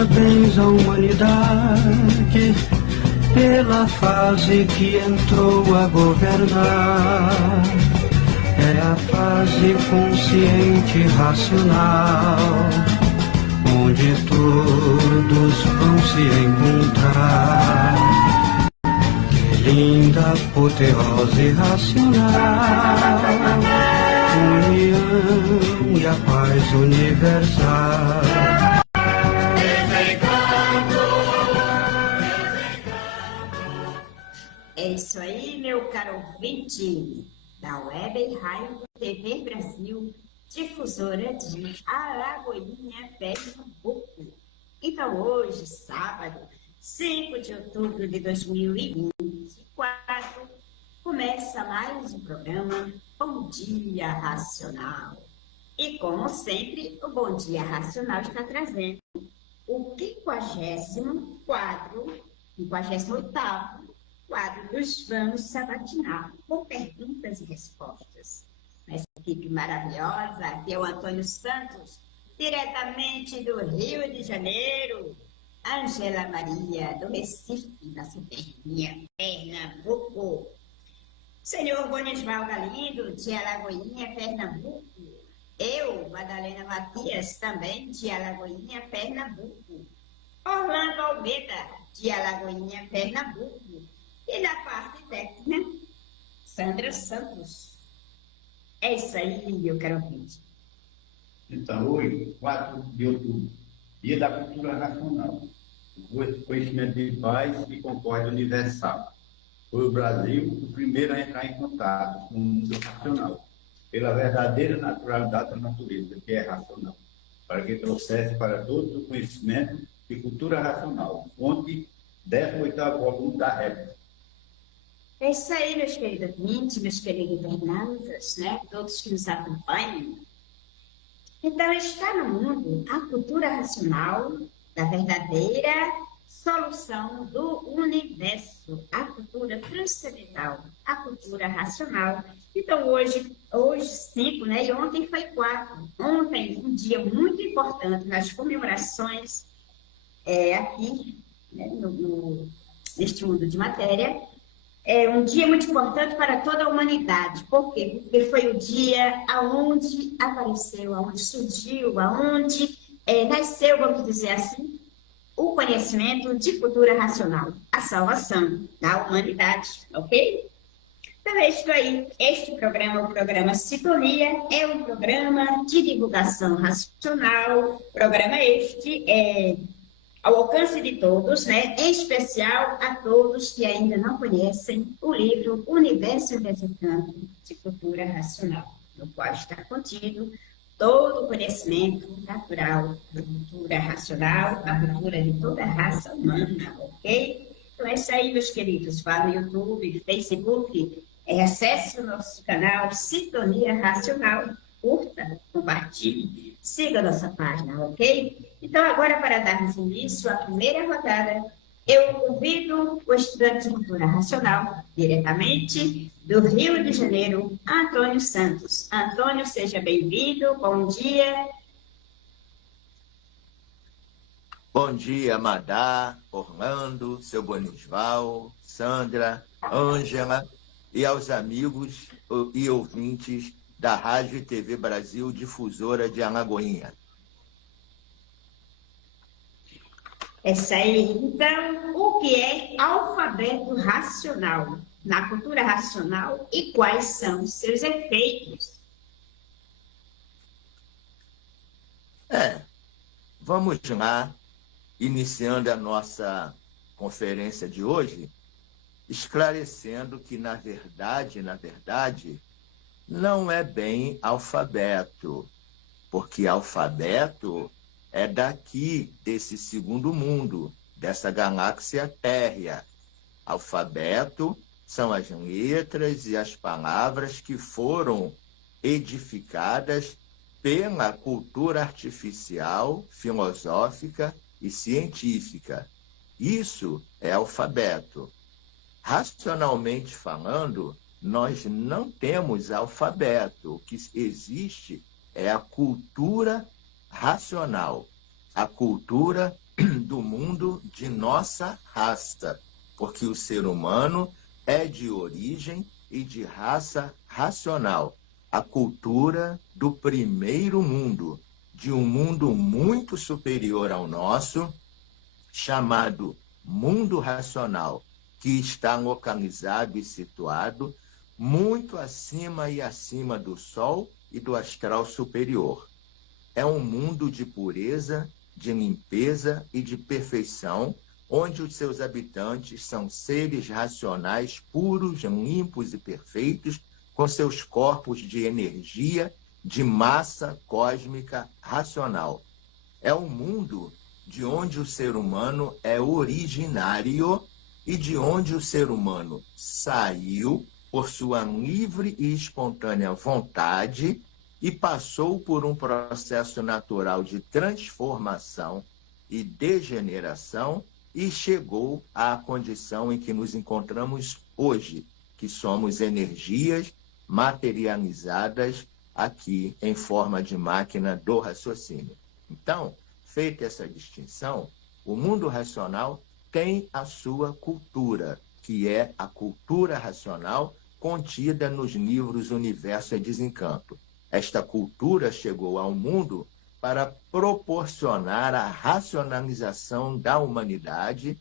Parabéns à humanidade pela fase que entrou a governar. É a fase consciente e racional, onde todos vão se encontrar. Linda, poderosa e racional, união e a paz universal. É isso aí, meu caro ouvinte da Web Rádio TV Brasil, difusora de Alagoinha, Pernambuco. Então, hoje, sábado, 5 de outubro de 2024, começa mais um programa Bom Dia Racional. E, como sempre, o Bom Dia Racional está trazendo o 58º quadro dos Vamos Sabatinar, com perguntas e respostas. Essa equipe maravilhosa, aqui é o Antônio Santos, diretamente do Rio de Janeiro, Ângela Maria, do Recife, da Superminha, Pernambuco, senhor Bonisval Galindo, de Alagoinha, Pernambuco, eu, Madalena Matias, também de Alagoinha, Pernambuco, Orlando Almeida, de Alagoinha, Pernambuco, e na parte técnica, Sandra Santos. É isso aí, meu caro ouvinte. Então, hoje, 4 de outubro, Dia da Cultura Racional, o conhecimento de paz e concórdia universal. Foi o Brasil o primeiro a entrar em contato com o mundo racional, pela verdadeira naturalidade da natureza, que é racional, para que trouxesse para todos o conhecimento de cultura racional, fonte 18º volume da Réplica. É isso aí, meus queridos ouvintes, meus queridos internautas, né? Todos que nos acompanham. Então, está no mundo a cultura racional da verdadeira solução do universo, a cultura transcendental, a cultura racional. Então, hoje 5, né? E ontem foi 4. Ontem, um dia muito importante nas comemorações aqui, né, neste mundo de matéria. É um dia muito importante para toda a humanidade. Por quê? Porque foi o dia aonde apareceu, aonde surgiu, aonde nasceu, vamos dizer assim, o conhecimento de cultura racional, a salvação da humanidade, ok? Então, este programa, o programa Sintonia, é um programa de divulgação racional, programa ao alcance de todos, né? Em especial a todos que ainda não conhecem o livro Universo Desencanto de Cultura Racional, no qual está contido todo o conhecimento natural da cultura racional, a cultura de toda a raça humana, ok? Então é isso aí, meus queridos. Vá no YouTube, Facebook, acesse o nosso canal Sintonia Racional, curta, compartilhe, siga a nossa página, ok? Então, agora, para darmos início à primeira rodada, eu convido o estudante de cultura racional, diretamente do Rio de Janeiro, Antônio Santos. Antônio, seja bem-vindo, bom dia. Bom dia, Madá, Orlando, seu Bonisval, Sandra, Ângela e aos amigos e ouvintes da Rádio e TV Brasil, difusora de Alagoinha. Essa aí, então, o que é alfabeto racional na cultura racional e quais são seus efeitos? Vamos lá, iniciando a nossa conferência de hoje, esclarecendo que, na verdade, não é bem alfabeto, porque alfabeto é daqui, desse segundo mundo, dessa galáxia térrea. Alfabeto são as letras e as palavras que foram edificadas pela cultura artificial, filosófica e científica. Isso é alfabeto. Racionalmente falando, nós não temos alfabeto. O que existe é a cultura racional, a cultura do mundo de nossa raça, porque o ser humano é de origem e de raça racional. A cultura do primeiro mundo, de um mundo muito superior ao nosso, chamado mundo racional, que está localizado e situado muito acima e acima do Sol e do astral superior. É um mundo de pureza, de limpeza e de perfeição, onde os seus habitantes são seres racionais puros, limpos e perfeitos, com seus corpos de energia, de massa cósmica racional. É um mundo de onde o ser humano é originário e de onde o ser humano saiu por sua livre e espontânea vontade e passou por um processo natural de transformação e degeneração e chegou à condição em que nos encontramos hoje, que somos energias materializadas aqui em forma de máquina do raciocínio. Então, feita essa distinção, o mundo racional tem a sua cultura, que é a cultura racional contida nos livros Universo e Desencanto. Esta cultura chegou ao mundo para proporcionar a racionalização da humanidade,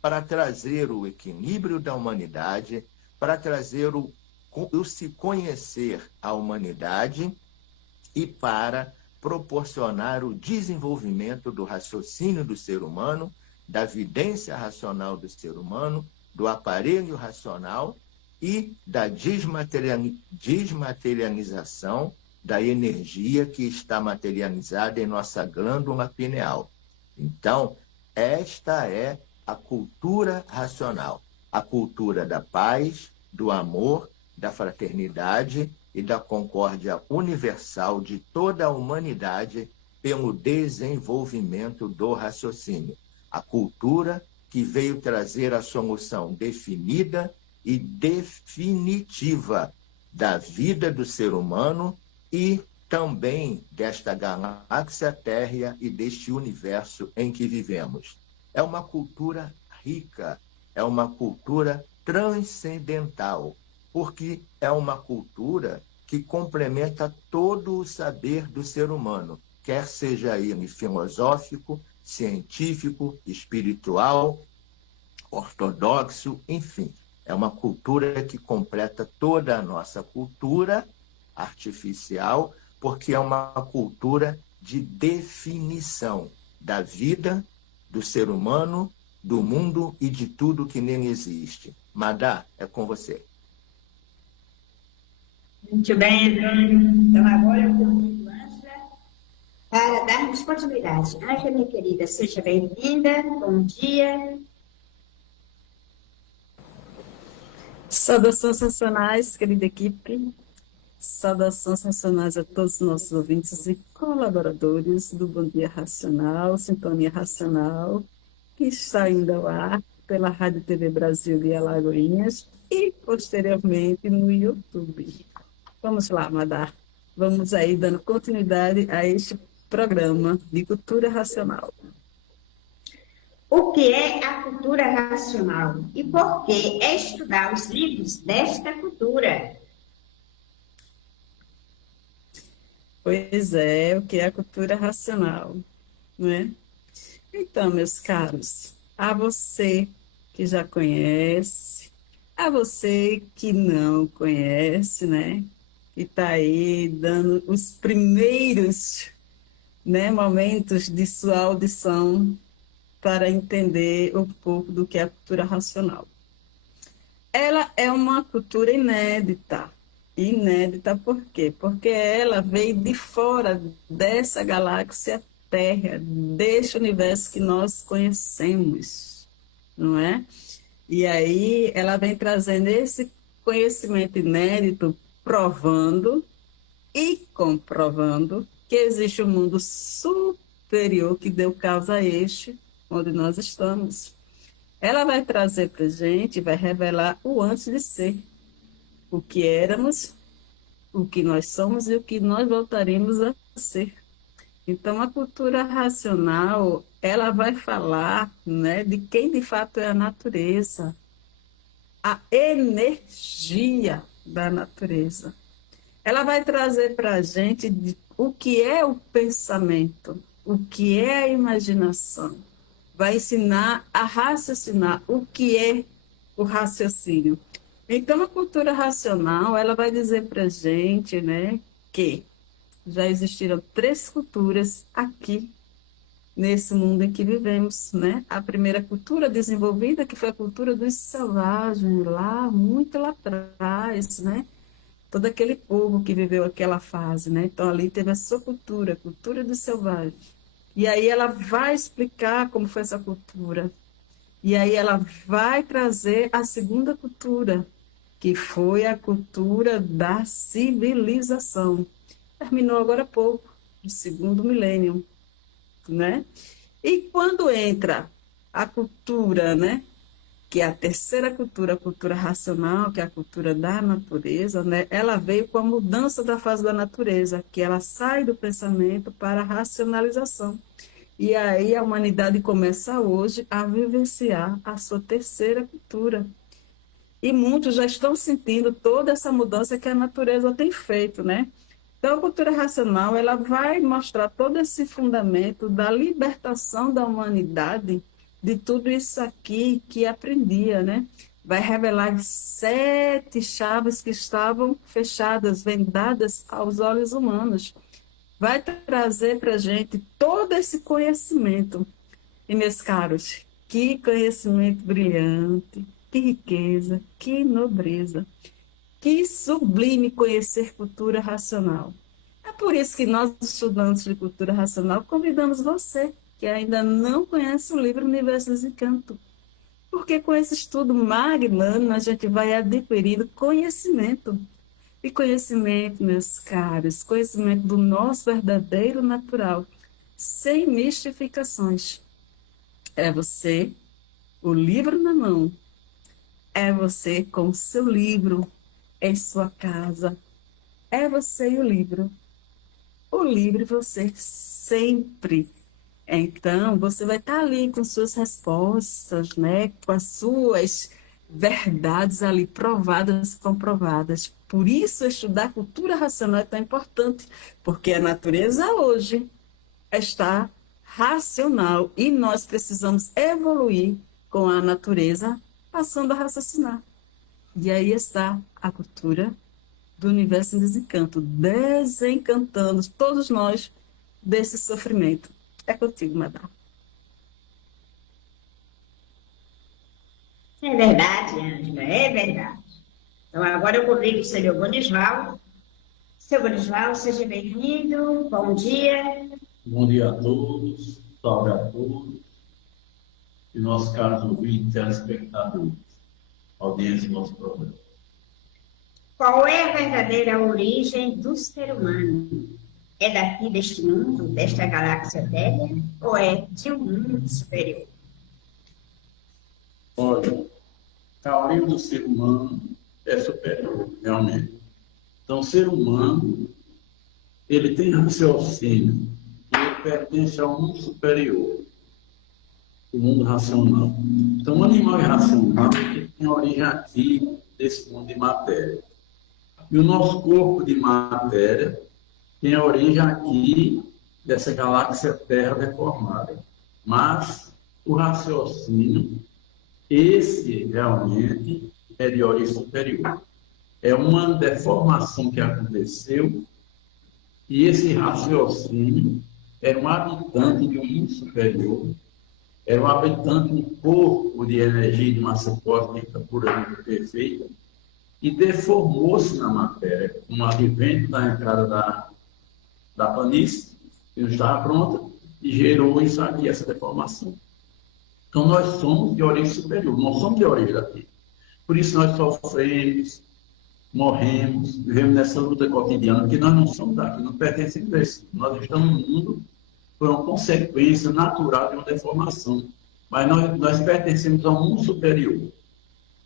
para trazer o equilíbrio da humanidade, para trazer o se conhecer a humanidade e para proporcionar o desenvolvimento do raciocínio do ser humano, da vidência racional do ser humano, do aparelho racional e da desmaterialização da energia que está materializada em nossa glândula pineal. Então, esta é a cultura racional, a cultura da paz, do amor, da fraternidade e da concórdia universal de toda a humanidade pelo desenvolvimento do raciocínio. A cultura que veio trazer a solução definida e definitiva da vida do ser humano e também desta galáxia térrea e deste universo em que vivemos. É uma cultura rica, é uma cultura transcendental, porque é uma cultura que complementa todo o saber do ser humano, quer seja ele filosófico, científico, espiritual, ortodoxo, enfim. É uma cultura que completa toda a nossa cultura artificial, porque é uma cultura de definição da vida, do ser humano, do mundo e de tudo que nele existe. Madá, é com você. Muito bem, então agora eu convido Ângela para darmos continuidade. Ângela, minha querida, seja bem-vinda, bom dia. Saudações sensacionais, querida equipe. Saudações sensacionais a todos os nossos ouvintes e colaboradores do Bom Dia Racional, Sintonia Racional, que está indo ao ar pela Rádio TV Brasil de Alagoinhas e, posteriormente, no YouTube. Vamos lá, Madá. Vamos aí dando continuidade a este programa de cultura racional. O que é a cultura racional e por que estudar os livros desta cultura? Pois é, o que é a cultura racional, não é? Então, meus caros, a você que já conhece, a você que não conhece, né? Que está aí dando os primeiros, né, momentos de sua audição para entender um pouco do que é a cultura racional. Ela é uma cultura inédita. Inédita por quê? Porque ela veio de fora dessa galáxia Terra, deste universo que nós conhecemos, não é? E aí ela vem trazendo esse conhecimento inédito, provando e comprovando que existe um mundo superior que deu causa a este, onde nós estamos. Ela vai trazer para a gente, vai revelar o antes de ser, o que éramos, o que nós somos e o que nós voltaremos a ser. Então, a cultura racional, ela vai falar, né, de quem de fato é a natureza, a energia da natureza. Ela vai trazer para a gente o que é o pensamento, o que é a imaginação. Vai ensinar a raciocinar o que é o raciocínio. Então, a cultura racional, ela vai dizer para a gente, né, que já existiram 3 culturas aqui nesse mundo em que vivemos, né? A primeira cultura desenvolvida, que foi a cultura dos selvagens, lá, muito lá atrás, né? Todo aquele povo que viveu aquela fase, né? Então, ali teve a sua cultura, a cultura dos selvagens. E aí ela vai explicar como foi essa cultura. E aí ela vai trazer a segunda cultura, que foi a cultura da civilização. Terminou agora há pouco, o 2º milênio, né? E quando entra a cultura, né, que é a terceira cultura, a cultura racional, que é a cultura da natureza, né, ela veio com a mudança da fase da natureza, que ela sai do pensamento para a racionalização. E aí a humanidade começa hoje a vivenciar a sua terceira cultura. E muitos já estão sentindo toda essa mudança que a natureza tem feito, né? Então, a cultura racional, ela vai mostrar todo esse fundamento da libertação da humanidade de tudo isso aqui que aprendia, né? Vai revelar 7 chaves que estavam fechadas, vendadas aos olhos humanos. Vai trazer para a gente todo esse conhecimento. E, meus caros, que conhecimento brilhante, que riqueza, que nobreza. Que sublime conhecer cultura racional. É por isso que nós, estudantes de cultura racional, convidamos você, que ainda não conhece o livro Universo dos Encantos. Porque com esse estudo magnânimo, a gente vai adquirindo conhecimento. E conhecimento, meus caros, conhecimento do nosso verdadeiro natural, sem mistificações. É você, o livro na mão. É você com o seu livro em sua casa. É você e o livro. O livro e você sempre. Então, você vai estar ali com suas respostas, né? Com as suas verdades ali provadas, comprovadas. Por isso, estudar cultura racional é tão importante, porque a natureza hoje está racional e nós precisamos evoluir com a natureza, passando a raciocinar. E aí está a cultura do universo em desencanto, desencantando todos nós desse sofrimento. É contigo, Madá. É verdade, Ângela, é verdade. Então, agora eu convido o senhor Bonisval. Seu Bonisval, seja bem-vindo, bom dia. Bom dia a todos, salve a todos, e nossos caros ouvintes e telespectadores, audiência do nosso programa. Qual é a verdadeira origem do ser humano? É daqui deste mundo, desta galáxia Terra, ou é de um mundo superior? Olha, a origem do ser humano é superior, realmente. Então, o ser humano, ele tem raciocínio, ele pertence ao mundo superior, o mundo racional. Então, o animal irracional tem origem aqui, desse mundo de matéria. E o nosso corpo de matéria tem origem aqui, dessa galáxia Terra deformada. Mas o raciocínio, esse realmente é de origem superior. É uma deformação que aconteceu e esse raciocínio era um habitante de um mundo superior, era um habitante de um corpo de energia de massa cósmica puramente perfeita e deformou-se na matéria, com o advento da entrada da planície, que não estava pronta, e gerou isso aqui, essa deformação. Então, nós somos de origem superior, não somos de origem daqui. Por isso, nós sofremos, morremos, vivemos nessa luta cotidiana, porque nós não somos daqui, não pertencemos a esse. Nós estamos no mundo por uma consequência natural de uma deformação. Mas nós pertencemos a um mundo superior.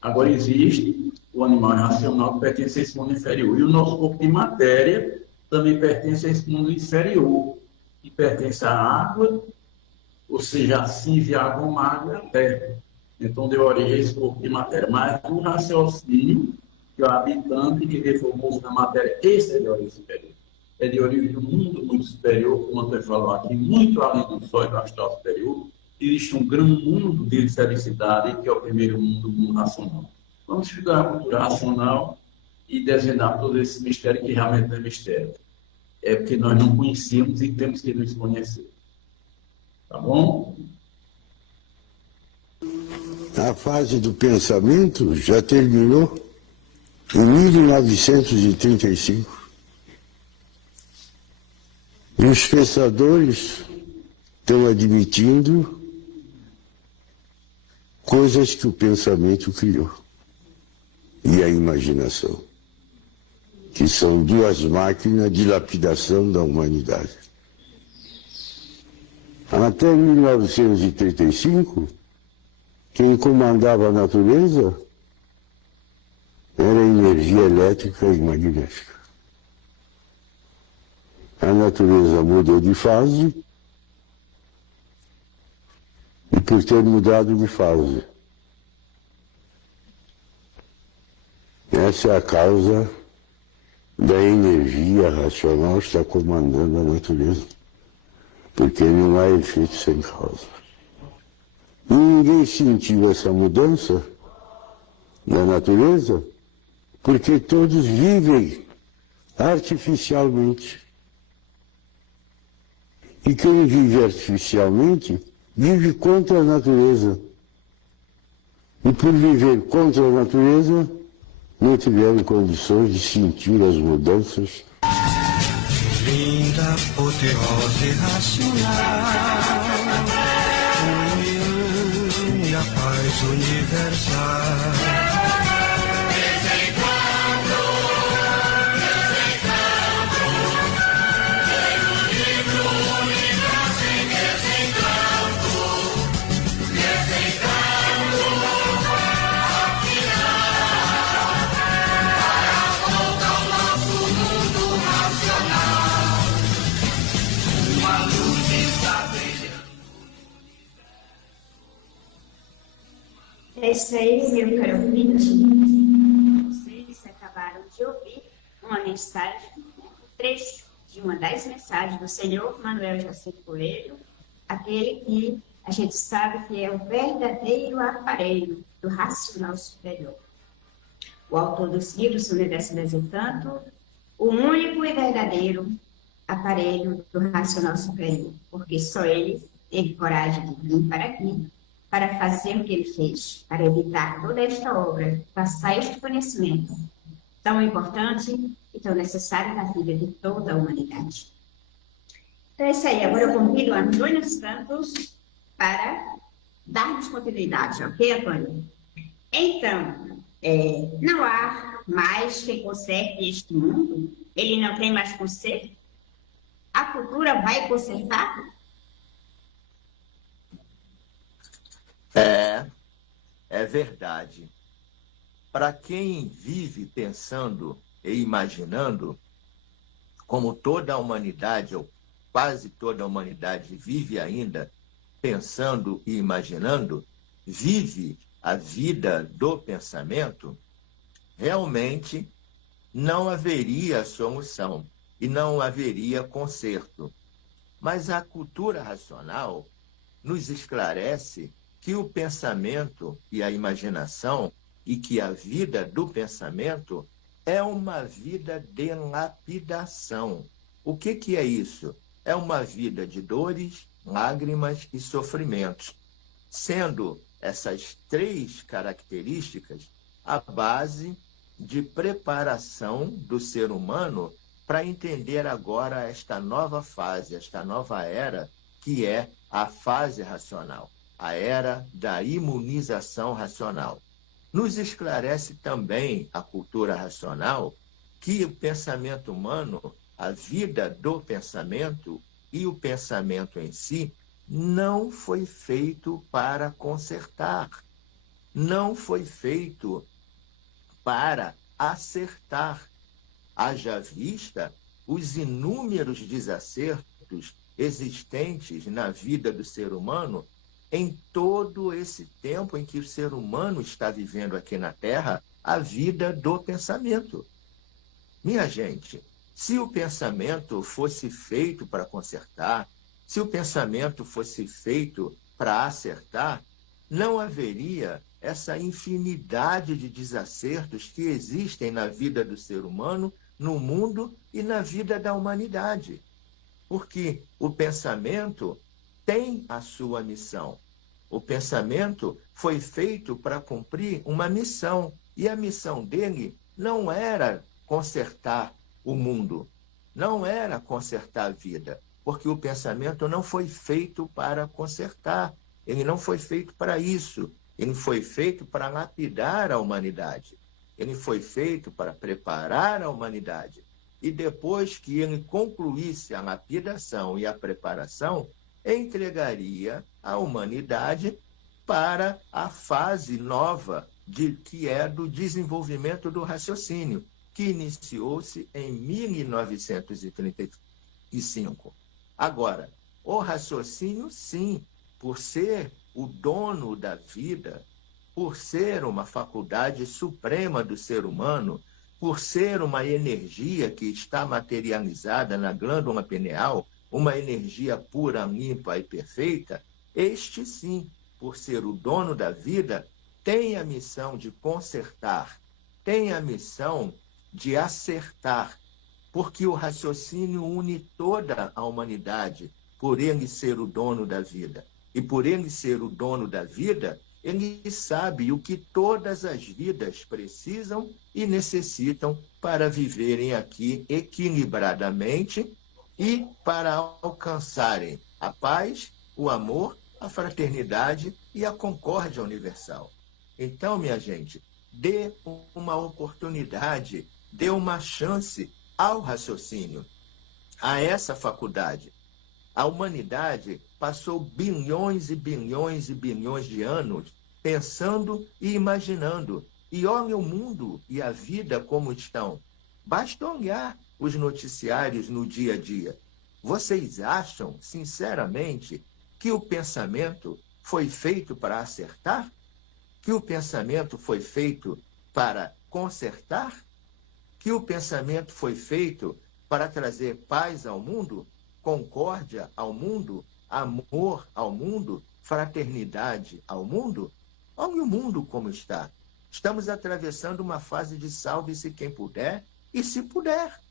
Agora, existe o animal racional que pertence a esse mundo inferior. E o nosso corpo de matéria também pertence a esse mundo inferior. que pertence à água, ou seja, a cinza, a água, a água e a terra. Então, deu origem a esse corpo de matéria. Mas o raciocínio, que é o habitante que deformou-se na matéria, esse é de origem superior. É de origem de um mundo muito superior, como o Antônio falou aqui, muito além do Sol e do astral superior. Existe um grande mundo de felicidade, que é o primeiro mundo, o mundo racional. Vamos estudar a cultura racional e desvendar todo esse mistério, que realmente não é mistério. É porque nós não conhecemos e temos que nos conhecer. Tá bom? A fase do pensamento já terminou em 1935. E os pensadores estão admitindo coisas que o pensamento criou. E a imaginação, que são duas máquinas de lapidação da humanidade. Até 1935, quem comandava a natureza era a energia elétrica e magnética. A natureza mudou de fase, e por ter mudado de fase, essa é a causa da energia racional estar comandando a natureza, porque não há efeito sem causa. E ninguém sentiu essa mudança na natureza, porque todos vivem artificialmente. E quem vive artificialmente, vive contra a natureza. E por viver contra a natureza, não tiveram condições de sentir as mudanças. Linda, poderosa e racional, união e a paz universal. É isso aí, meu caro ouvinte. Vocês acabaram de ouvir uma mensagem, um trecho de uma das mensagens do senhor Manuel Jacinto Coelho, aquele que a gente sabe que é o verdadeiro aparelho do racional superior. O autor dos livros do Universo das Encanto, o único e verdadeiro aparelho do racional superior, porque só ele teve coragem de vir para aqui, para fazer o que ele fez, para evitar toda esta obra, passar este conhecimento tão importante e tão necessário na vida de toda a humanidade. Então é isso aí. Agora eu convido o Antônio Santos para darmos continuidade, ok, Antônio? Então, não há mais quem conserte este mundo? Ele não tem mais conserto? A cultura vai consertar? É verdade. Para quem vive pensando e imaginando, como toda a humanidade, ou quase toda a humanidade vive ainda pensando e imaginando, vive a vida do pensamento, realmente não haveria solução e não haveria conserto. Mas a cultura racional nos esclarece que o pensamento e a imaginação e que a vida do pensamento é uma vida de lapidação. O que é isso? É uma vida de dores, lágrimas e sofrimentos, sendo essas três características a base de preparação do ser humano para entender agora esta nova fase, esta nova era, que é a fase racional, a era da imunização racional. Nos esclarece também a cultura racional que o pensamento humano, a vida do pensamento e o pensamento em si, não foi feito para consertar, não foi feito para acertar. Haja vista os inúmeros desacertos existentes na vida do ser humano em todo esse tempo em que o ser humano está vivendo aqui na Terra a vida do pensamento. Minha gente, se o pensamento fosse feito para consertar, se o pensamento fosse feito para acertar, não haveria essa infinidade de desacertos que existem na vida do ser humano, no mundo e na vida da humanidade. Porque o pensamento tem a sua missão. O pensamento foi feito para cumprir uma missão, e a missão dele não era consertar o mundo, não era consertar a vida, porque o pensamento não foi feito para consertar, ele não foi feito para isso, ele foi feito para lapidar a humanidade, ele foi feito para preparar a humanidade. E depois que ele concluísse a lapidação e a preparação, entregaria a humanidade para a fase nova que é do desenvolvimento do raciocínio, que iniciou-se em 1935. Agora, o raciocínio, sim, por ser o dono da vida, por ser uma faculdade suprema do ser humano, por ser uma energia que está materializada na glândula pineal, uma energia pura, limpa e perfeita, este sim, por ser o dono da vida, tem a missão de consertar, tem a missão de acertar, porque o raciocínio une toda a humanidade, por ele ser o dono da vida. E por ele ser o dono da vida, ele sabe o que todas as vidas precisam e necessitam para viverem aqui equilibradamente e para alcançarem a paz, o amor, a fraternidade e a concórdia universal. Então, minha gente, dê uma oportunidade, dê uma chance ao raciocínio, a essa faculdade. A humanidade passou bilhões e bilhões e bilhões de anos pensando e imaginando. E olha o mundo e a vida como estão. Basta olhar os noticiários no dia a dia. Vocês acham, sinceramente, que o pensamento foi feito para acertar? Que o pensamento foi feito para consertar? Que o pensamento foi feito para trazer paz ao mundo, concórdia ao mundo, amor ao mundo, fraternidade ao mundo? Olha o mundo como está. Estamos atravessando uma fase de salve-se quem puder e se puder.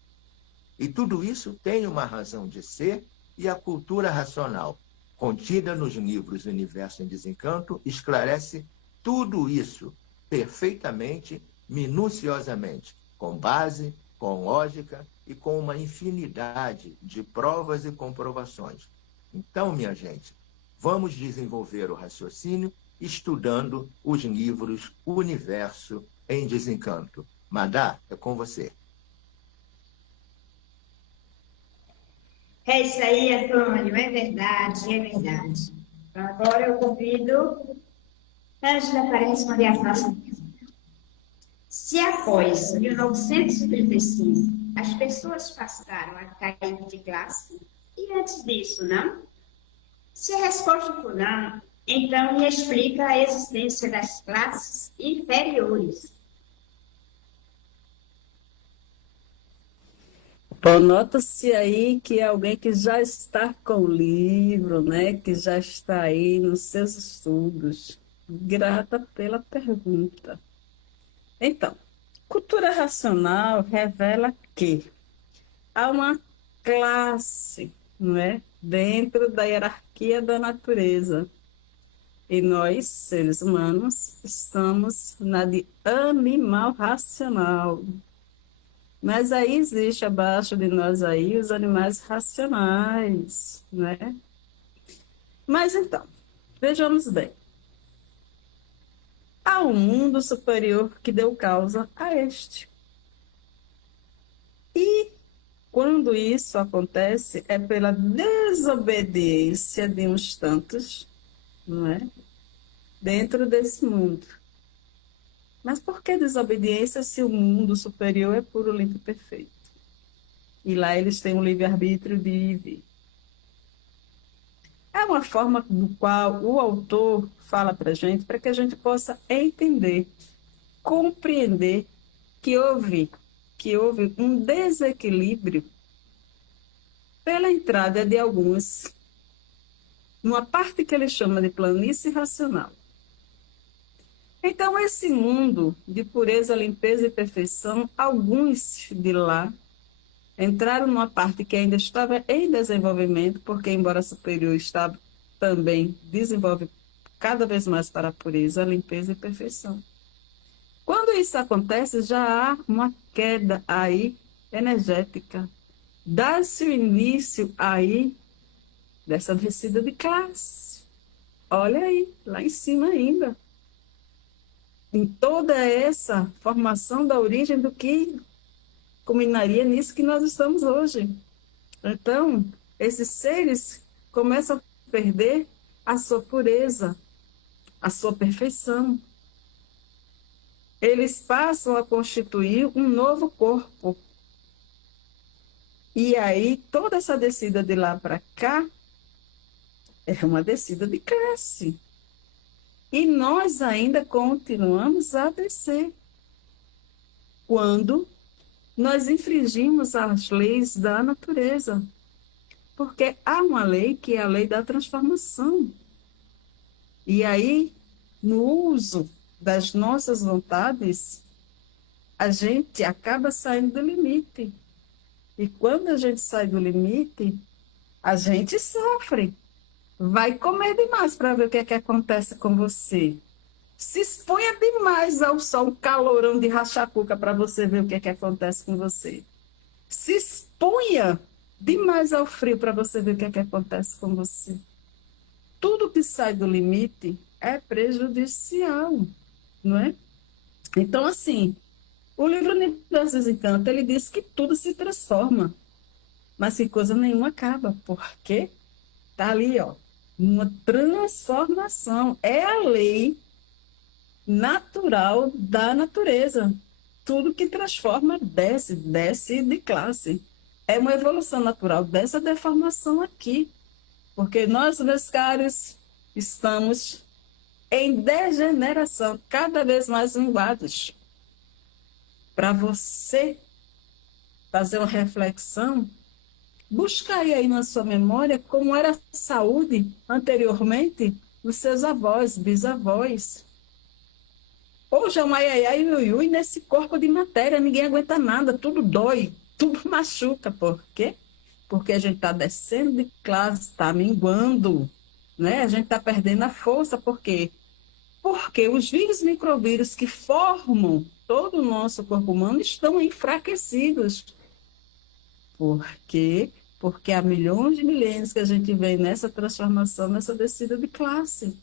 E tudo isso tem uma razão de ser, e a cultura racional, contida nos livros Universo em Desencanto, esclarece tudo isso perfeitamente, minuciosamente, com base, com lógica e com uma infinidade de provas e comprovações. Então, minha gente, vamos desenvolver o raciocínio estudando os livros Universo em Desencanto. Madá, é com você. É isso aí, Antônio, é verdade, é verdade. Então, agora eu convido Ângela para responder a próxima pergunta. Se após 1935 as pessoas passaram a cair de classe, e antes disso, não? Se a resposta for não, então me explica a existência das classes inferiores. Bom, nota-se aí que é alguém que já está com o livro, né? Que já está aí nos seus estudos. Grata pela pergunta. Então, cultura racional revela que há uma classe, não é? Dentro da hierarquia da natureza. E nós, seres humanos, estamos na de animal racional. Mas aí existe abaixo de nós aí os animais racionais, né? Mas então, vejamos bem. Há um mundo superior que deu causa a este. E quando isso acontece é pela desobediência de uns tantos, não é? Dentro desse mundo. Mas por que desobediência se o mundo superior é puro, limpo e perfeito? E lá eles têm um livre-arbítrio de viver. É uma forma do qual o autor fala para a gente, para que a gente possa entender, compreender que houve um desequilíbrio pela entrada de alguns, numa parte que ele chama de planície racional. Então, esse mundo de pureza, limpeza e perfeição, alguns de lá entraram numa parte que ainda estava em desenvolvimento, porque, embora superior, estava também desenvolve cada vez mais para a pureza, a limpeza e perfeição. Quando isso acontece, já há uma queda aí energética. Dá-se o início aí dessa descida de classe. Olha aí, lá em cima ainda. Em toda essa formação da origem do que culminaria nisso que nós estamos hoje. Então, esses seres começam a perder a sua pureza, a sua perfeição. Eles passam a constituir um novo corpo. E aí, toda essa descida de lá para cá é uma descida de classe. E nós ainda continuamos a descer. Quando nós infringimos as leis da natureza. Porque há uma lei que é a lei da transformação. E aí, no uso das nossas vontades, a gente acaba saindo do limite. E quando a gente sai do limite, a gente sofre. Vai comer demais para ver o que é que acontece com você. Se exponha demais ao sol, um calorão de rachacuca para você ver o que é que acontece com você. Se exponha demais ao frio para você ver o que é que acontece com você. Tudo que sai do limite é prejudicial, não é? Então, assim, o livro Universo Desencanta, ele diz que tudo se transforma, mas que coisa nenhuma acaba, porque está ali, ó, uma transformação. É a lei natural da natureza. Tudo que transforma desce de classe. É uma evolução natural dessa deformação aqui. Porque nós, meus caros, estamos em degeneração, cada vez mais linguados. Para você fazer uma reflexão, busca aí na sua memória como era a saúde anteriormente dos seus avós, bisavós. Hoje é um ai, ui, ui, nesse corpo de matéria, ninguém aguenta nada, tudo dói, tudo machuca. Por quê? Porque a gente está descendo de classe, está minguando, né? A gente está perdendo a força. Por quê? Porque os vírus e microvírus que formam todo o nosso corpo humano estão enfraquecidos. Por quê? Porque há milhões de milênios que a gente vem nessa transformação, nessa descida de classe.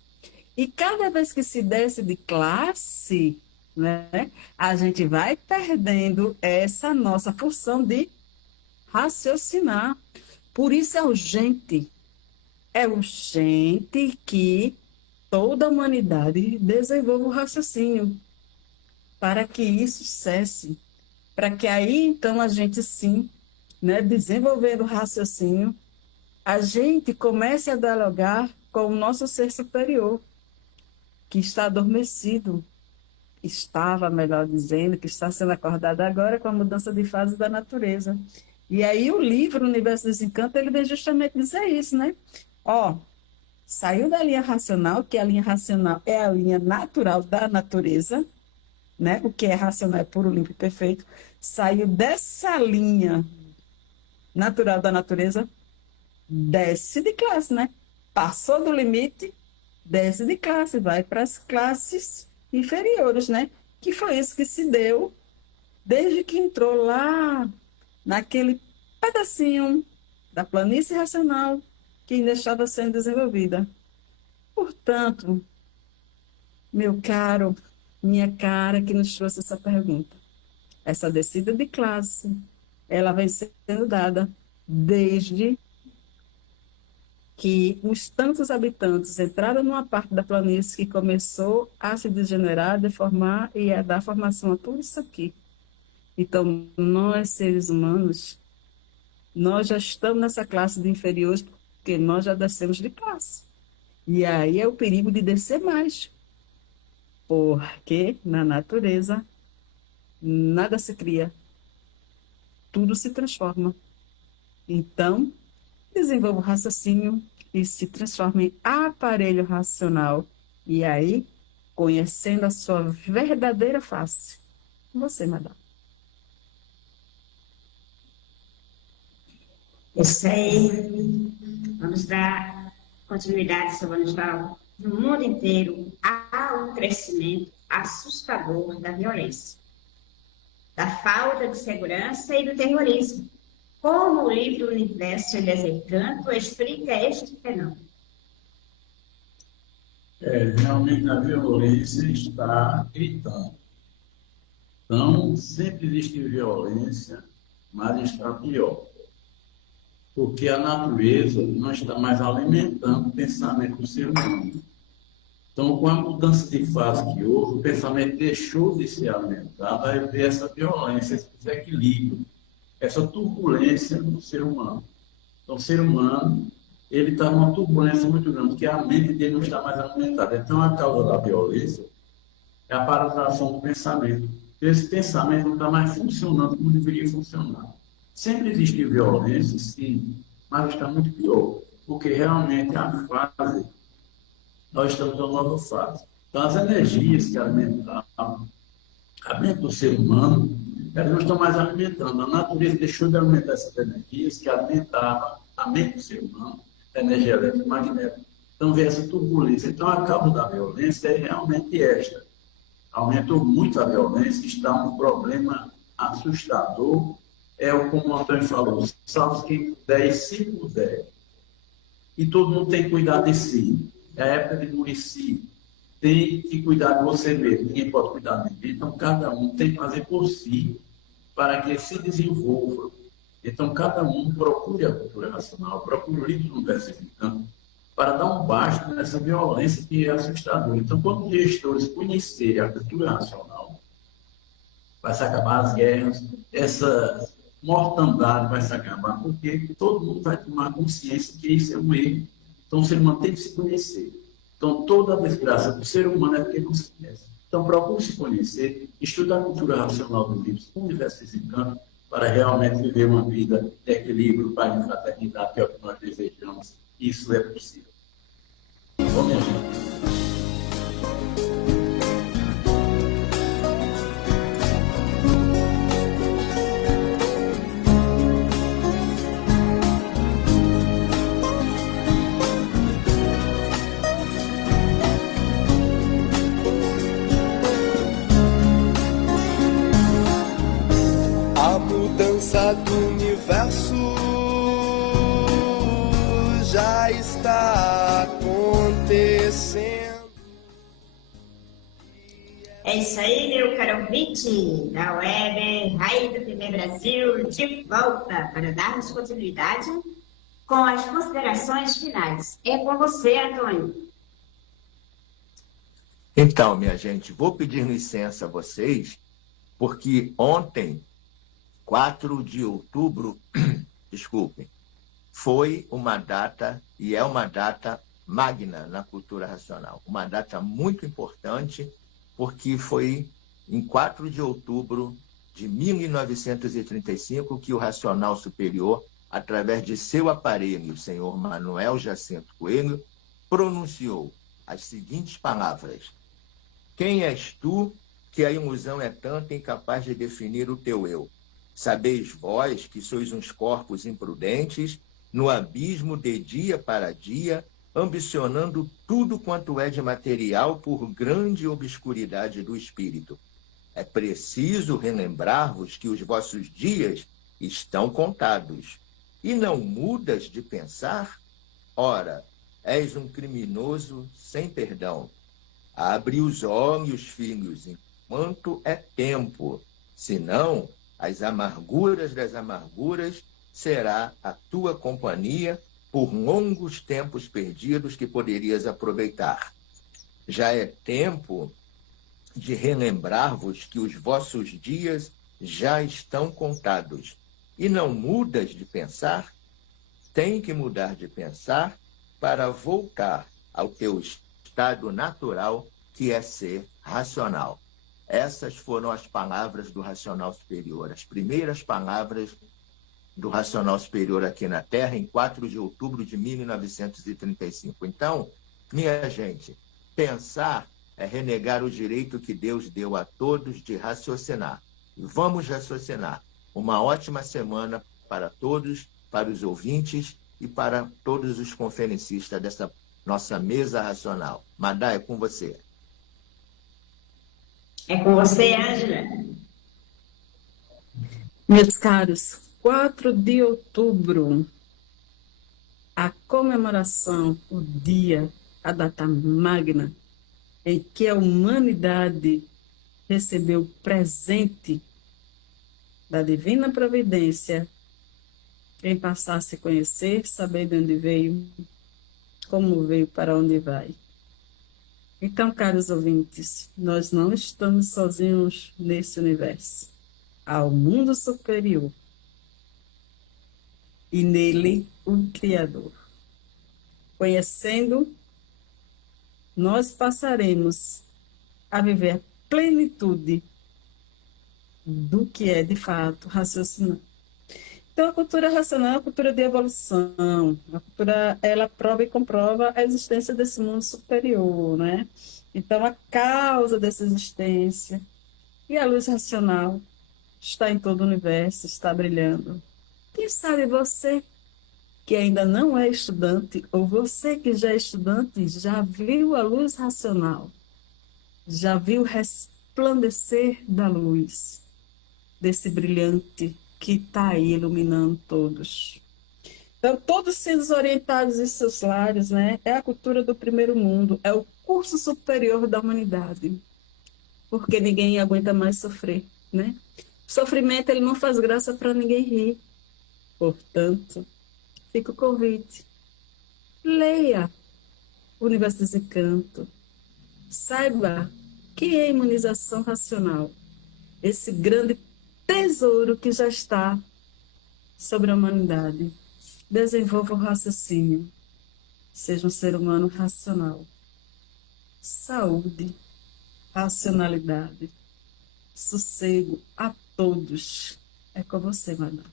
E cada vez que se desce de classe, né, a gente vai perdendo essa nossa função de raciocinar. Por isso é urgente que toda a humanidade desenvolva o raciocínio, para que isso cesse, para que aí então a gente sim, né, desenvolvendo o raciocínio, a gente comece a dialogar com o nosso ser superior, que está adormecido, estava, melhor dizendo, que está sendo acordado agora com a mudança de fase da natureza. E aí o livro Universo Desencanta, ele vem justamente dizer isso, né? Ó, saiu da linha racional, que a linha racional é a linha natural da natureza, né? O que é racional é puro, limpo e perfeito. Saiu dessa linha natural da natureza, desce de classe, né? Passou do limite, desce de classe, vai para as classes inferiores, né? Que foi isso que se deu desde que entrou lá naquele pedacinho da planície racional que ainda estava sendo desenvolvida. Portanto, meu caro, minha cara que nos trouxe essa pergunta, essa descida de classe, ela vem sendo dada desde que os tantos habitantes entraram numa parte da planície que começou a se degenerar, deformar e a dar formação a tudo isso aqui. Então, nós, seres humanos, nós já estamos nessa classe de inferiores, porque porque nós já descemos de classe. E aí é o perigo de descer mais, porque na natureza nada se cria, tudo se transforma. Então, desenvolva o raciocínio e se transforme em aparelho racional. E aí, conhecendo a sua verdadeira face. Você, madame. Isso aí. Vamos dar continuidade, seu Anisvaldo. No mundo inteiro há um crescimento assustador da violência, da falta de segurança e do terrorismo. Como o livro Universo e Desencanto explica este fenômeno? Realmente a violência está gritando. Então, sempre existe violência, mas está pior. Porque a natureza não está mais alimentando o pensamento do ser humano. Então, com a mudança de fase que houve, o pensamento deixou de se alimentar, vai haver essa violência, esse desequilíbrio, essa turbulência no ser humano. Então, o ser humano, ele está numa turbulência muito grande, que a mente dele não está mais alimentada. Então, a causa da violência é a paralisação do pensamento. Esse pensamento não está mais funcionando como deveria funcionar. Sempre existe violência, sim, mas está muito pior, porque realmente a fase, nós estamos numa nova fase. Então, as energias que alimentam o ser humano, elas não estão mais alimentando. A natureza deixou de alimentar essas energias que alimentavam a mente do ser humano, a energia elétrica e magnética. Então, vem essa turbulência. Então, a causa da violência é realmente esta. Aumentou muito a violência, está um problema assustador. Como o Antônio falou, salve quem puder e se puder. E todo mundo tem que cuidar de si. É a época de município. Tem que cuidar de você mesmo. Ninguém pode cuidar de ninguém. Então, cada um tem que fazer por si para que se desenvolva. Então, cada um procure a cultura racional, procure o livro do Universo para dar um basta nessa violência que é assustadora. Então, quando os gestores conhecerem a cultura racional, vai se acabar as guerras, essa mortandade vai se acabar, porque todo mundo vai tomar consciência que isso é um erro. Então, o ser humano tem que se conhecer. Então, toda a desgraça do ser humano é porque não se conhece. Então, procure se conhecer, estudar a cultura racional do livro, o Universo Desencanto, para realmente viver uma vida de equilíbrio, paz e fraternidade, que é o que nós desejamos. Isso é possível. Bom, minha gente. A mudança do universo já está acontecendo. É isso aí, meu caro ouvinte da web Raio do TV Brasil, de volta para darmos continuidade com as considerações finais. É com você, Antônio. Então, minha gente, vou pedir licença a vocês, porque ontem, 4 de outubro, desculpem, foi uma data, e é uma data magna na cultura racional. Uma data muito importante, porque foi em 4 de outubro de 1935 que o Racional Superior, através de seu aparelho, o senhor Manuel Jacinto Coelho, pronunciou as seguintes palavras: quem és tu, que a ilusão é tanta incapaz de definir o teu eu? Sabeis vós que sois uns corpos imprudentes, no abismo de dia para dia, ambicionando tudo quanto é de material por grande obscuridade do espírito. É preciso relembrar-vos que os vossos dias estão contados. E não mudas de pensar? Ora, és um criminoso sem perdão. Abre os olhos, filhos, enquanto é tempo. Senão, as amarguras das amarguras será a tua companhia por longos tempos perdidos que poderias aproveitar. Já é tempo de relembrar-vos que os vossos dias já estão contados. E não mudas de pensar? tem que mudar de pensar para voltar ao teu estado natural, que é ser racional. Essas foram as palavras do racional superior, as primeiras palavras do racional superior aqui na Terra, em 4 de outubro de 1935. Então, minha gente, pensar é renegar o direito que Deus deu a todos de raciocinar. E vamos raciocinar. Uma ótima semana para todos, para os ouvintes e para todos os conferencistas dessa nossa mesa racional. Madá, é com você. É com você, Ângela. Meus caros, 4 de outubro, a comemoração, o dia, a data magna em que a humanidade recebeu o presente da divina providência em passar a se conhecer, saber de onde veio, como veio, para onde vai. Então, caros ouvintes, nós não estamos sozinhos nesse universo. Há o mundo superior e nele o Criador. Conhecendo, nós passaremos a viver a plenitude do que é, de fato, raciocinar. Então, a cultura racional é a cultura de evolução. A cultura, ela prova e comprova a existência desse mundo superior, né? Então, a causa dessa existência e a luz racional está em todo o universo, está brilhando. Quem sabe você que ainda não é estudante, ou você que já é estudante, já viu a luz racional, já viu o resplandecer da luz, desse brilhante que está aí iluminando todos. Então, todos sendo orientados em seus lares, né? É a cultura do primeiro mundo, é o curso superior da humanidade, porque ninguém aguenta mais sofrer, né? O sofrimento, ele não faz graça para ninguém rir. Portanto, fica o convite. Leia o Universo Desencanto. Saiba que é a imunização racional, esse grande tesouro que já está sobre a humanidade. Desenvolva o raciocínio. Seja um ser humano racional. Saúde, racionalidade, sossego a todos. É com você, madame.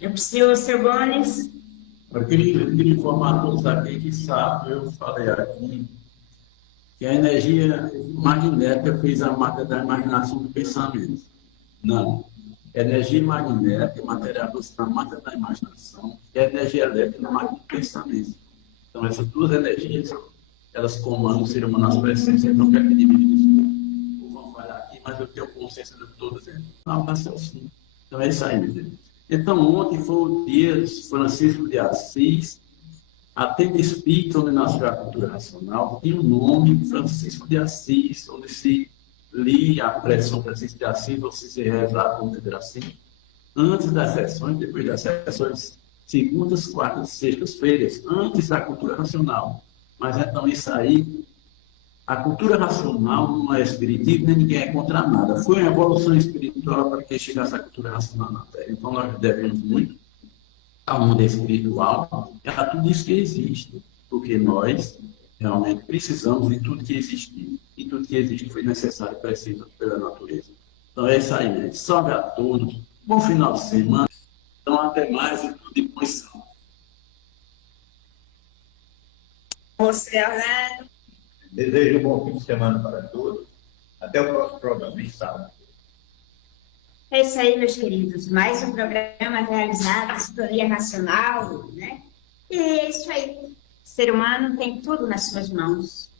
É para o senhor, seu Bones. Eu queria informar a todos aqui que sabem, eu falei aqui, que a energia magnética fez a marca da imaginação do pensamento. Não. A energia magnética e material na marca da imaginação e a energia elétrica na marca do pensamento. Então, essas duas energias, elas comandam o ser humano nas presenças. Então, quero que dividir isso. Vamos falar aqui, mas eu tenho consciência de todas elas. Não, mas assim. Então, é isso aí, meu Deus. Então, ontem foi o dia de Francisco de Assis, até de espírito onde nasceu a cultura racional, e o nome Francisco de Assis, onde se lia a prece São Francisco de Assis, ou se reza a conta assim, antes das sessões, depois das sessões, segundas, quartas, sextas-feiras, antes da cultura racional. Mas então isso aí, a cultura racional não é espiritismo, nem ninguém é contra nada. Foi uma evolução espiritual para que chegasse a cultura racional na Terra. Então nós devemos muito ao mundo espiritual, é a tudo isso que existe, porque nós realmente precisamos de tudo que existiu, e tudo que existe foi necessário e preciso pela natureza. Então é isso aí, gente. Salve a todos, bom final de semana, então até mais e tudo de posição. Você, Orlando. Desejo um bom fim de semana para todos. Até o próximo programa, em sábado. É isso aí, meus queridos. Mais um programa realizado, Sintonia Racional, né? E é isso aí. O ser humano tem tudo nas suas mãos,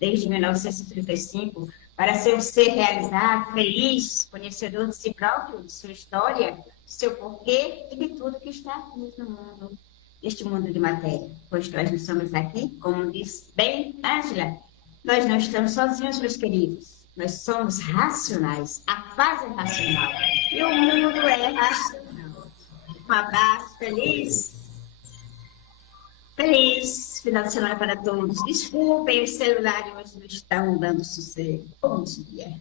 desde 1935, para ser um ser realizado, feliz, conhecedor de si próprio, de sua história, de seu porquê e de tudo que está aqui no mundo, neste mundo de matéria. Pois nós não estamos aqui, como disse bem Ângela, nós não estamos sozinhos, meus queridos. Nós somos racionais, a fase é racional e o mundo é racional. Um abraço, feliz final de semana para todos. Desculpem, os celulares hoje não estão dando sossego. Bom dia.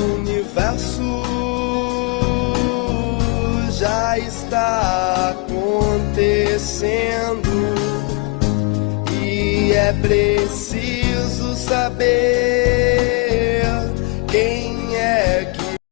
universo já está acontecendo e é preciso saber